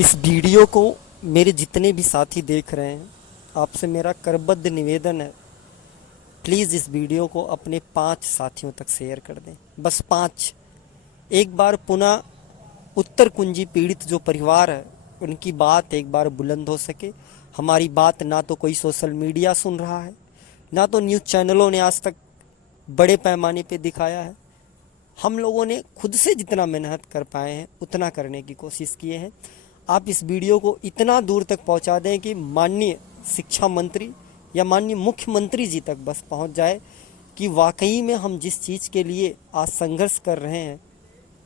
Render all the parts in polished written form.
इस वीडियो को मेरे जितने भी साथी देख रहे हैं, आपसे मेरा करबद्ध निवेदन है, प्लीज़ इस वीडियो को अपने 5 साथियों तक शेयर कर दें। बस 5। एक बार पुनः उत्तर कुंजी पीड़ित जो परिवार है, उनकी बात एक बार बुलंद हो सके। हमारी बात ना तो कोई सोशल मीडिया सुन रहा है, ना तो न्यूज़ चैनलों ने आज तक बड़े पैमाने पे दिखाया है। हम लोगों ने खुद से जितना मेहनत कर पाए हैं उतना करने की कोशिश किए हैं। आप इस वीडियो को इतना दूर तक पहुंचा दें कि माननीय शिक्षा मंत्री या माननीय मुख्यमंत्री जी तक बस पहुंच जाए कि वाकई में हम जिस चीज़ के लिए आज संघर्ष कर रहे हैं,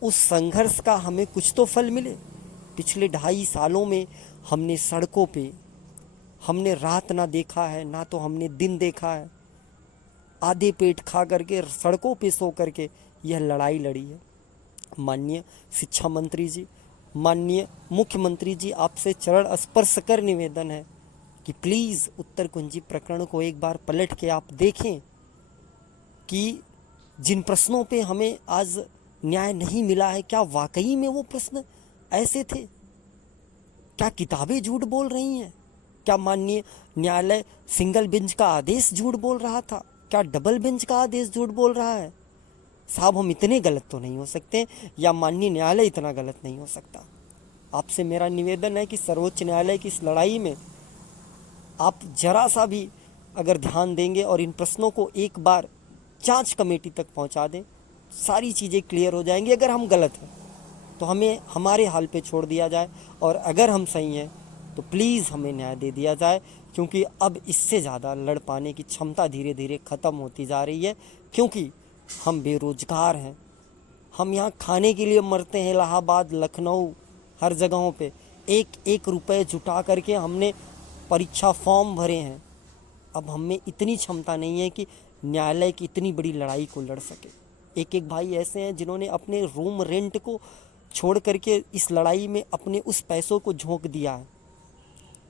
उस संघर्ष का हमें कुछ तो फल मिले। पिछले 2.5 सालों में हमने सड़कों पे हमने रात ना देखा है, ना तो हमने दिन देखा है। आधे पेट खा करके सड़कों पे सो करके यह लड़ाई लड़ी है। माननीय शिक्षा मंत्री जी, माननीय मुख्यमंत्री जी, आपसे चरण स्पर्श कर निवेदन है कि प्लीज़ उत्तर कुंजी प्रकरण को एक बार पलट के आप देखें कि जिन प्रश्नों पे हमें आज न्याय नहीं मिला है, क्या वाकई में वो प्रश्न ऐसे थे? क्या किताबें झूठ बोल रही हैं? क्या माननीय न्यायालय सिंगल बेंच का आदेश झूठ बोल रहा था? क्या डबल बेंच का आदेश झूठ बोल रहा है? साहब, हम इतने गलत तो नहीं हो सकते, या माननीय न्यायालय इतना गलत नहीं हो सकता। आपसे मेरा निवेदन है कि सर्वोच्च न्यायालय की इस लड़ाई में आप जरा सा भी अगर ध्यान देंगे और इन प्रश्नों को एक बार जांच कमेटी तक पहुंचा दें, सारी चीज़ें क्लियर हो जाएंगी। अगर हम गलत हैं तो हमें हमारे हाल पे छोड़ दिया जाए, और अगर हम सही हैं तो प्लीज़ हमें न्याय दे दिया जाए, क्योंकि अब इससे ज़्यादा लड़ पाने की क्षमता धीरे धीरे ख़त्म होती जा रही है। क्योंकि हम बेरोज़गार हैं, हम यहाँ खाने के लिए मरते हैं। इलाहाबाद, लखनऊ, हर जगहों पे एक एक रुपए जुटा करके हमने परीक्षा फॉर्म भरे हैं। अब हमें इतनी क्षमता नहीं है कि न्यायालय की इतनी बड़ी लड़ाई को लड़ सके। एक एक भाई ऐसे हैं जिन्होंने अपने रूम रेंट को छोड़ करके इस लड़ाई में अपने उस पैसों को झोंक दिया है।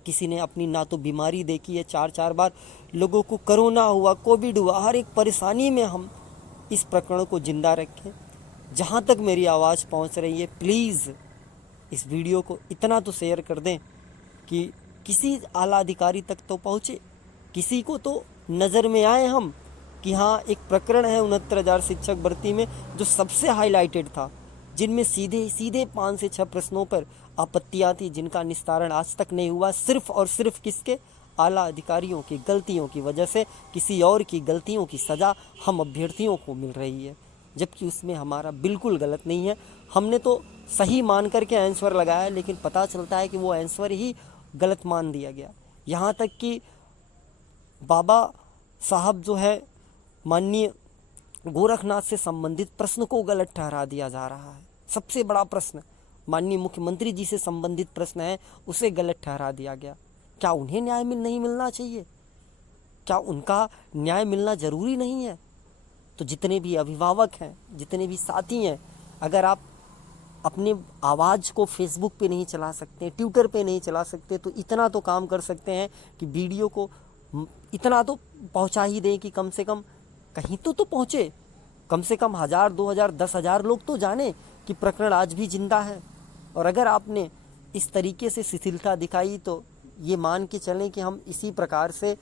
किसी ने अपनी ना तो बीमारी देखी है, 4-4 बार लोगों को कोरोना हुआ, कोविड हुआ, हर एक परेशानी में हम इस प्रकरण को जिंदा रखें। जहाँ तक मेरी आवाज़ पहुँच रही है, प्लीज़ इस वीडियो को इतना तो शेयर कर दें कि किसी आला अधिकारी तक तो पहुँचे, किसी को तो नज़र में आए हम कि हाँ, एक प्रकरण है 69,000 शिक्षक भर्ती में जो सबसे हाईलाइटेड था, जिनमें सीधे सीधे 5 से 6 प्रश्नों पर आपत्तियाँ थी, जिनका निस्तारण आज तक नहीं हुआ। सिर्फ और सिर्फ किसके? आला अधिकारियों की गलतियों की वजह से किसी और की गलतियों की सज़ा हम अभ्यर्थियों को मिल रही है, जबकि उसमें हमारा बिल्कुल गलत नहीं है। हमने तो सही मान करके आंसर लगाया, लेकिन पता चलता है कि वो आंसर ही गलत मान दिया गया। यहाँ तक कि बाबा साहब जो है, माननीय गोरखनाथ से संबंधित प्रश्न को गलत ठहरा दिया जा रहा है। सबसे बड़ा प्रश्न माननीय मुख्यमंत्री जी से संबंधित प्रश्न है, उसे गलत ठहरा दिया गया। क्या उन्हें न्याय नहीं मिलना चाहिए? क्या उनका न्याय मिलना ज़रूरी नहीं है? तो जितने भी अभिभावक हैं, जितने भी साथी हैं, अगर आप अपने आवाज़ को फेसबुक पे नहीं चला सकते, ट्विटर पे नहीं चला सकते, तो इतना तो काम कर सकते हैं कि वीडियो को इतना तो पहुंचा ही दें कि कम से कम कहीं तो पहुंचे। कम से कम 1000, 2000, 10,000 लोग तो जाने कि प्रकरण आज भी जिंदा है। और अगर आपने इस तरीके से शिथिलता दिखाई तो ये मान के चलें कि हम इसी प्रकार से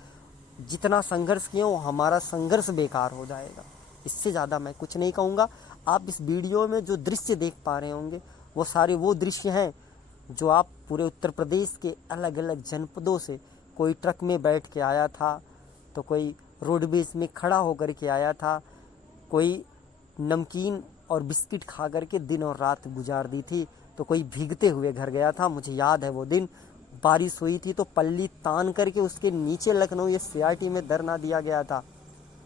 जितना संघर्ष किए वो हमारा संघर्ष बेकार हो जाएगा। इससे ज़्यादा मैं कुछ नहीं कहूँगा। आप इस वीडियो में जो दृश्य देख पा रहे होंगे, वो सारे वो दृश्य हैं जो आप पूरे उत्तर प्रदेश के अलग अलग जनपदों से, कोई ट्रक में बैठ के आया था, तो कोई रोडवेज में खड़ा होकर के आया था, कोई नमकीन और बिस्किट खा करके दिन और रात गुजार दी थी, तो कोई भीगते हुए घर गया था। मुझे याद है वो दिन बारिश हुई थी तो पल्ली तान करके उसके नीचे लखनऊ या सीआरटी में धरना दिया गया था।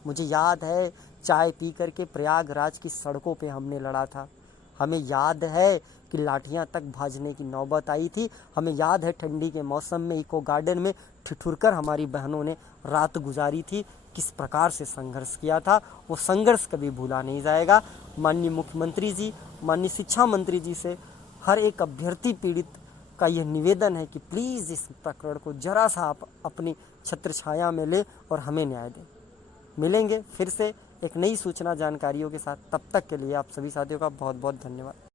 मुझे याद है चाय पी करके प्रयागराज की सड़कों पे हमने लड़ा था। हमें याद है कि लाठियां तक भाजने की नौबत आई थी। हमें याद है ठंडी के मौसम में इको गार्डन में ठिठुरकर हमारी बहनों ने रात गुजारी थी। किस प्रकार से संघर्ष किया था, वो संघर्ष कभी भूला नहीं जाएगा। माननीय मुख्यमंत्री जी, माननीय शिक्षा मंत्री जी से हर एक अभ्यर्थी पीड़ित का यह निवेदन है कि प्लीज़ इस प्रकरण को जरा सा आप अपनी छत्र छाया में ले और हमें न्याय दें। मिलेंगे फिर से एक नई सूचना जानकारियों के साथ। तब तक के लिए आप सभी साथियों का बहुत बहुत धन्यवाद।